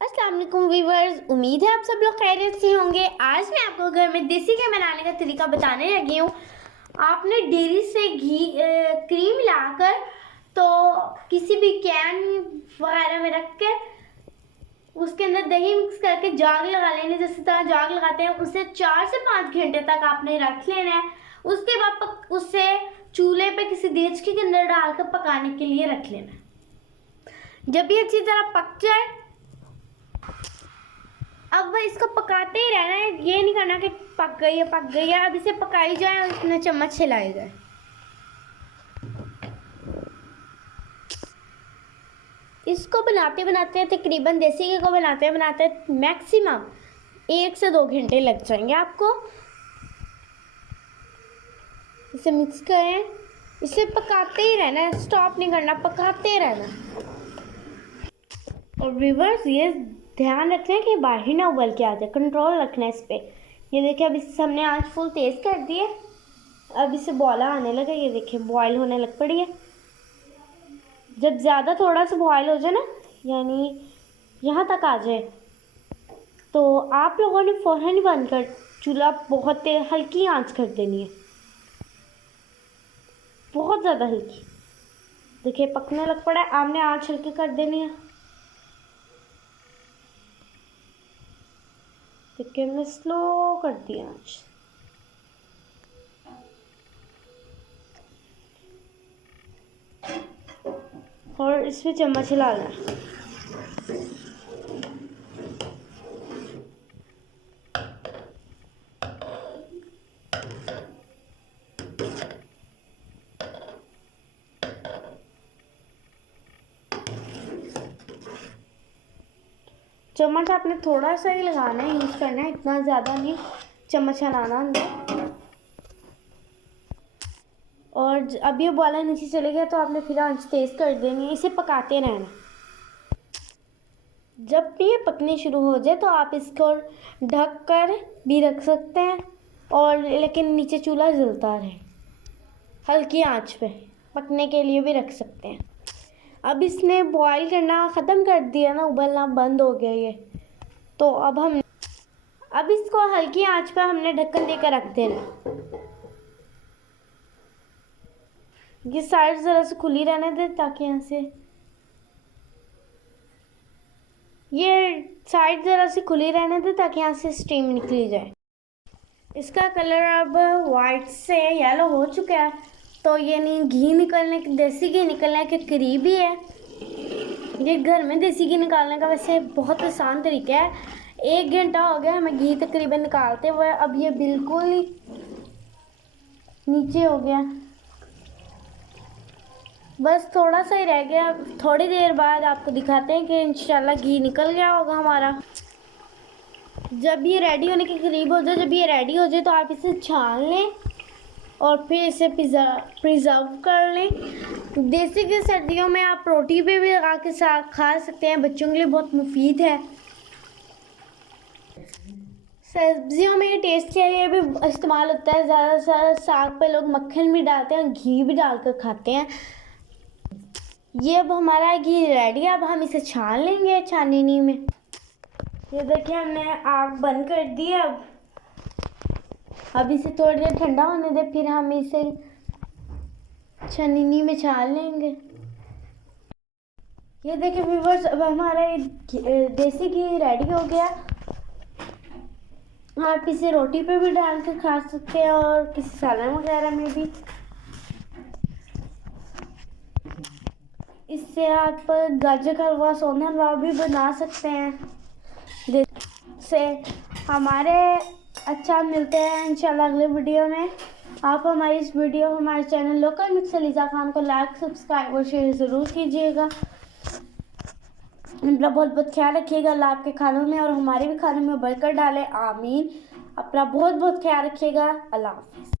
अस्सलाम वालेकुम व्यूअर्स, उम्मीद है आप सब लोग खैरियत से होंगे। आज मैं आपको घर में देसी घी बनाने का तरीका बताने लगी हूँ। आपने डेयरी से घी क्रीम लाकर तो किसी भी कैन वगैरह में रख कर उसके अंदर दही मिक्स करके जाग लगा लेने, जैसे तरह जाग लगाते हैं उसे 4 से 5 घंटे तक आपने रख लेना है। उसके बाद उसे चूल्हे पे किसी देचकी के अंदर डालकर पकाने के लिए रख लेना है। जब ये अच्छी तरह पक जाए, अब इसको पकाते ही रहना है। ये नहीं करना कि पक गई है, अब इसे पकाई जाए और इसमें चम्मच हिलाई जाए। इसको बनाते बनाते तकरीबन देसी घी को बनाते बनाते मैक्सिमम 1 से 2 घंटे लग जाएंगे आपको। इसे मिक्स करें, इसे पकाते ही रहना है, स्टॉप नहीं करना, पकाते रहना। और व्यूअर्स ये ध्यान रखना है कि बाहर ना उबल के आ जाए, कंट्रोल रखना है इस पर। ये देखिए अब इसे हमने आज फुल तेज़ कर दिए, अब इसे बॉला आने लगा। ये देखिए बॉयल होने लग पड़ी है। जब ज़्यादा थोड़ा सा बॉयल हो जाए ना, यानी यहाँ तक आ जाए, तो आप लोगों ने फ़ौरन ही बंद कर चूल्हा बहुत हल्की आंच कर देनी है, बहुत ज़्यादा हल्की। देखिए पकने लग पड़ा है, आपने आंच हल्की कर देनी है। देखिए हमने स्लो कर दिया आंच। और इसमें चम्मच हिलाना है। चम्मच आपने थोड़ा सा ही लगाना है, यूज़ करना है, इतना ज़्यादा नहीं चम्मच हिलाना अंदर। और अब ये बॉला नीचे चले गया तो आपने फिर आंच तेज़ कर देनी है, इसे पकाते रहना। जब भी ये पकने शुरू हो जाए तो आप इसको ढक कर भी रख सकते हैं, और लेकिन नीचे चूल्हा जलता रहे, हल्की आंच पे पकने के लिए भी रख सकते हैं। अब इसने बॉईल करना ख़त्म कर दिया ना, उबलना बंद हो गया ये, तो अब इसको हल्की आंच पे हमने ढक्कन देकर रख देना। ये साइड ज़रा से खुली रहने दे ताकि यहाँ से स्टीम निकली जाए। इसका कलर अब वाइट से येलो हो चुका है, तो ये नहीं देसी घी निकलने के करीब ही है। ये घर में देसी घी निकालने का वैसे बहुत आसान तरीका है। 1 घंटा हो गया हमें घी तकरीबन निकालते हुए, अब ये बिल्कुल ही नीचे हो गया, बस थोड़ा सा ही रह गया। थोड़ी देर बाद आपको दिखाते हैं कि इंशाल्लाह घी निकल गया होगा हमारा। जब ये रेडी होने के करीब हो जाए, जब ये रेडी हो जाए तो आप इसे छान लें और फिर इसे प्रिजर्व कर लें। देसी घी सर्दियों में आप रोटी पे भी लगा के साग खा सकते हैं, बच्चों के लिए बहुत मुफीद है। सब्जियों में टेस्ट के लिए भी इस्तेमाल होता है। ज़्यादा से ज़्यादा साग पे लोग मक्खन भी डालते हैं, घी भी डालकर खाते हैं। ये अब हमारा घी रेडी है, अब हम इसे छान लेंगे छाननी में। ये देखिए हमने आग बंद कर दी है। अब इसे थोड़ी देर ठंडा होने दे, फिर हम इसे छाननी में छान लेंगे। ये देखिए व्यूअर्स, अब हमारा देसी घी रेडी हो गया। आप इसे रोटी पे भी डाल कर खा सकते हैं और किसी सालन वगैरह में भी। इससे आप गाजर का हलवा, सोंधा हलवा भी बना सकते हैं। से हमारे अच्छा मिलते हैं इंशाल्लाह अगले वीडियो में। आप हमारे channel local mix Aliza Khan को लाइक, सब्सक्राइब और शेयर ज़रूर कीजिएगा। अपना बहुत बहुत ख्याल रखिएगा। अल्लाह आपके खानों में और हमारे भी खानों में बरकत डाले, आमीन। अपना बहुत बहुत ख्याल रखिएगा। अल्लाह हाफ़िज़।